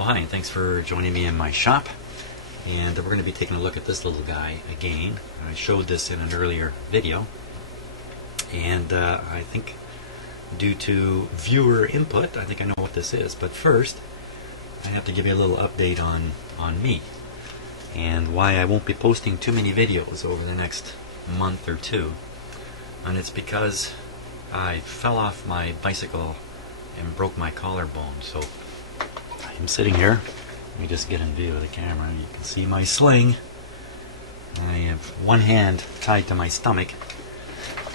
Well, hi, and thanks for joining me in my shop. And we're going to be taking a look at this little guy again. I showed this in an earlier video. And I think due to viewer input, I think I know what this is. But first, I have to give you a little update on me and why I won't be posting too many videos over the next month or two. And it's because I fell off my bicycle and broke my collarbone. So I'm sitting here. Let me just get in view of the camera. You can see my sling. I have one hand tied to my stomach.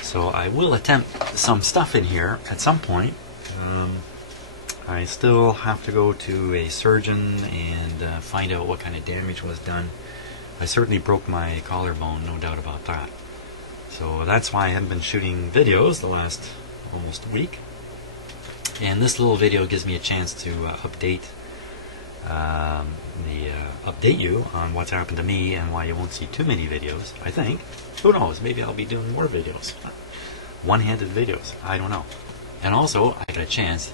So I will attempt some stuff in here at some point. I still have to go to a surgeon and find out what kind of damage was done. I certainly broke my collarbone, no doubt about that. So that's why I haven't been shooting videos the last almost week. And this little video gives me a chance to update you on what's happened to me and why you won't see too many videos, I think. Who knows, maybe I'll be doing more videos. One-handed videos, I don't know. And also, I got a chance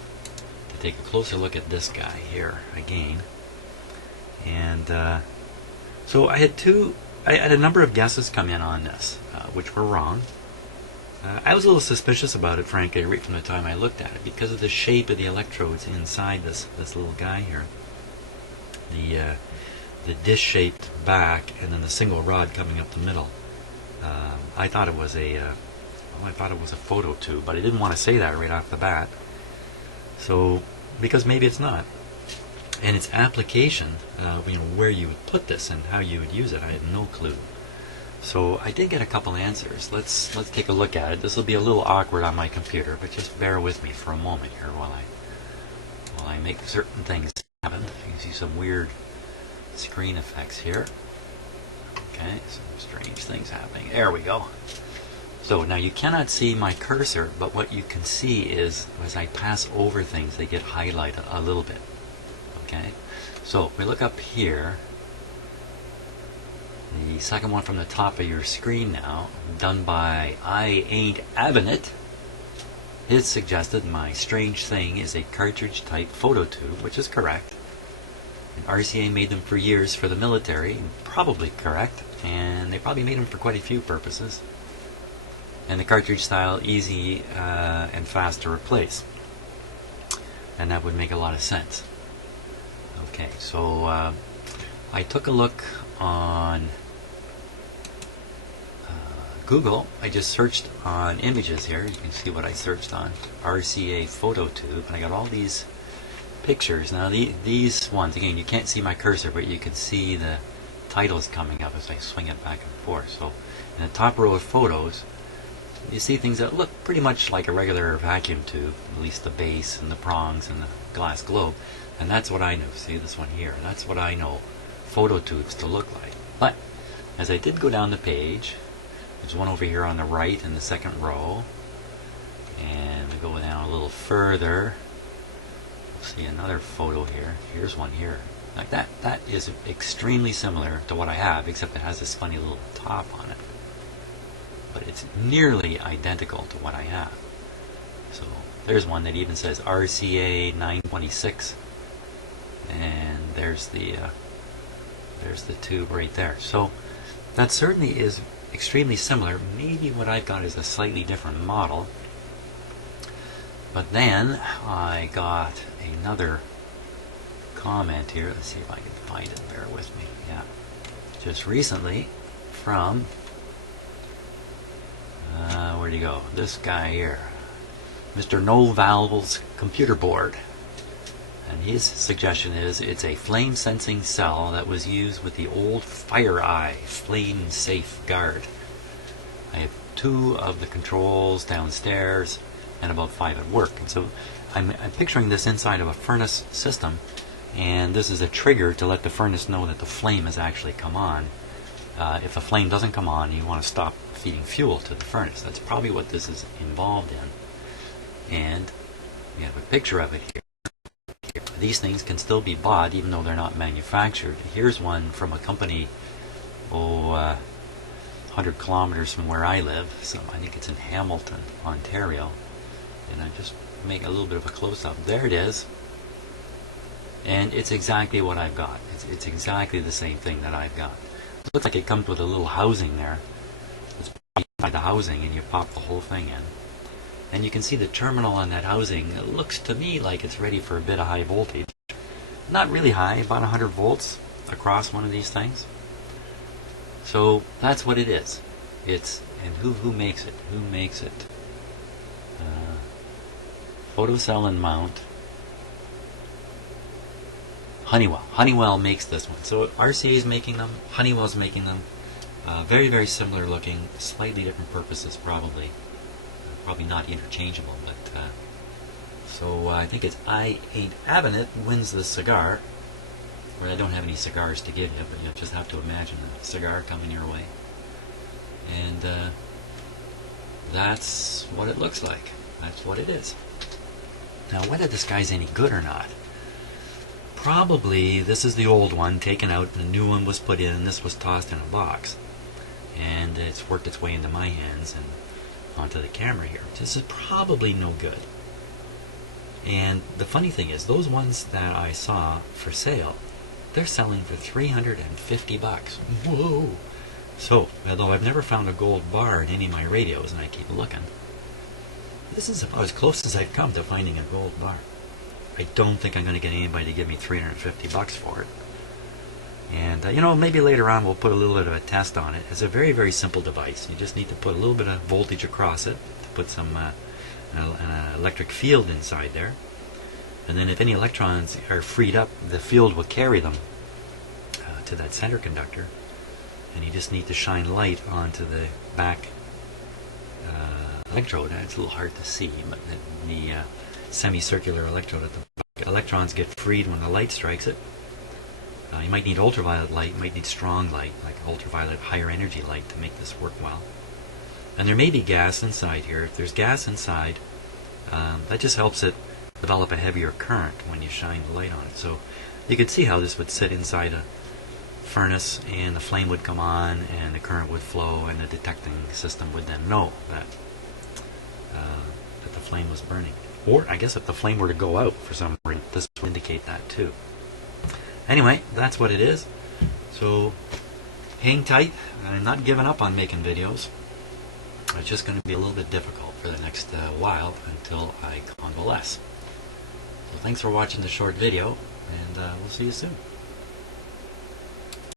to take a closer look at this guy here again. And so I had a number of guesses come in on this, which were wrong. I was a little suspicious about it, frankly, right from the time I looked at it, because of the shape of the electrodes inside this little guy here. The dish-shaped back, and then the single rod coming up the middle. I thought it was a photo tube, but I didn't want to say that right off the bat. So, because maybe it's not. And its application, where you would put this and how you would use it, I had no clue. So I did get a couple answers. Let's take a look at it. This will be a little awkward on my computer, but just bear with me for a moment here while I make certain things happen. You can see some weird screen effects here. Okay, some strange things happening. There we go. So now you cannot see my cursor, but what you can see is as I pass over things, they get highlighted a little bit. Okay, so if we look up here, the second one from the top of your screen now, done by I Ain't Having It. It suggested my strange thing is a cartridge type photo tube, which is correct. And RCA made them for years for the military, probably correct, and they probably made them for quite a few purposes. And the cartridge style easy and fast to replace. And that would make a lot of sense. Okay, so I took a look on Google. I just searched on images here. You can see what I searched on. RCA photo tube. And I got all these pictures. Now these ones, again, you can't see my cursor, but you can see the titles coming up as I swing it back and forth. So in the top row of photos, you see things that look pretty much like a regular vacuum tube, at least the base and the prongs and the glass globe. And that's what I know. See this one here? That's what I know photo tubes to look like. But as I did go down the page, there's one over here on the right in the second row, and we go down a little further, we'll see another photo here. Here's one here. Like that is extremely similar to what I have, except it has this funny little top on it. But it's nearly identical to what I have. So there's one that even says RCA 926, and there's the tube right there. So that certainly is extremely similar. Maybe what I've got is a slightly different model. But then I got another comment here. Let's see if I can find it. Bear with me. Yeah, just recently from where'd he go? This guy here, Mr. No Valves Computer Board. And his suggestion is it's a flame sensing cell that was used with the old FireEye flame safe guard. I have 2 of the controls downstairs and about 5 at work. And so I'm picturing this inside of a furnace system, and this is a trigger to let the furnace know that the flame has actually come on. If the flame doesn't come on, you want to stop feeding fuel to the furnace. That's probably what this is involved in. And we have a picture of it here. These things can still be bought even though they're not manufactured. Here's one from a company 100 kilometers from where I live. So I think it's in Hamilton, Ontario. And I just make a little bit of a close-up. There it is. And it's exactly what I've got. It's exactly the same thing that I've got. It looks like it comes with a little housing there. It's by the housing, and you pop the whole thing in. And you can see the terminal on that housing. It looks to me like it's ready for a bit of high voltage. Not really high, about 100 volts across one of these things. So that's what it is. And who makes it? Who makes it? Photocell and mount. Honeywell. Honeywell makes this one. So RCA is making them. Honeywell's making them. Very, very similar looking. Slightly different purposes, probably. Probably not interchangeable, but so I think it's I Ain't Having It wins the cigar. Well, I don't have any cigars to give you, but you just have to imagine a cigar coming your way. And that's what it looks like. That's what it is. Now, whether this guy's any good or not, probably this is the old one taken out and a new one was put in, and this was tossed in a box. And it's worked its way into my hands and onto the camera here. This is probably no good. And the funny thing is, those ones that I saw for sale, they're selling for $350. Whoa! So, although I've never found a gold bar in any of my radios, and I keep looking, this is about as close as I've come to finding a gold bar. I don't think I'm going to get anybody to give me $350 for it. And, maybe later on we'll put a little bit of a test on it. It's a very, very simple device. You just need to put a little bit of voltage across it, to put some an electric field inside there. And then if any electrons are freed up, the field will carry them to that center conductor. And you just need to shine light onto the back electrode. It's a little hard to see, but the semicircular electrode at the back. Electrons get freed when the light strikes it. You might need ultraviolet light, you might need strong light, like ultraviolet higher energy light to make this work well. And there may be gas inside here. If there's gas inside, that just helps it develop a heavier current when you shine the light on it. So you could see how this would sit inside a furnace, and the flame would come on, and the current would flow, and the detecting system would then know that that the flame was burning. Or, I guess if the flame were to go out for some reason, this would indicate that too. Anyway, that's what it is. So, hang tight. I'm not giving up on making videos. It's just going to be a little bit difficult for the next while until I convalesce. So thanks for watching the short video, and we'll see you soon.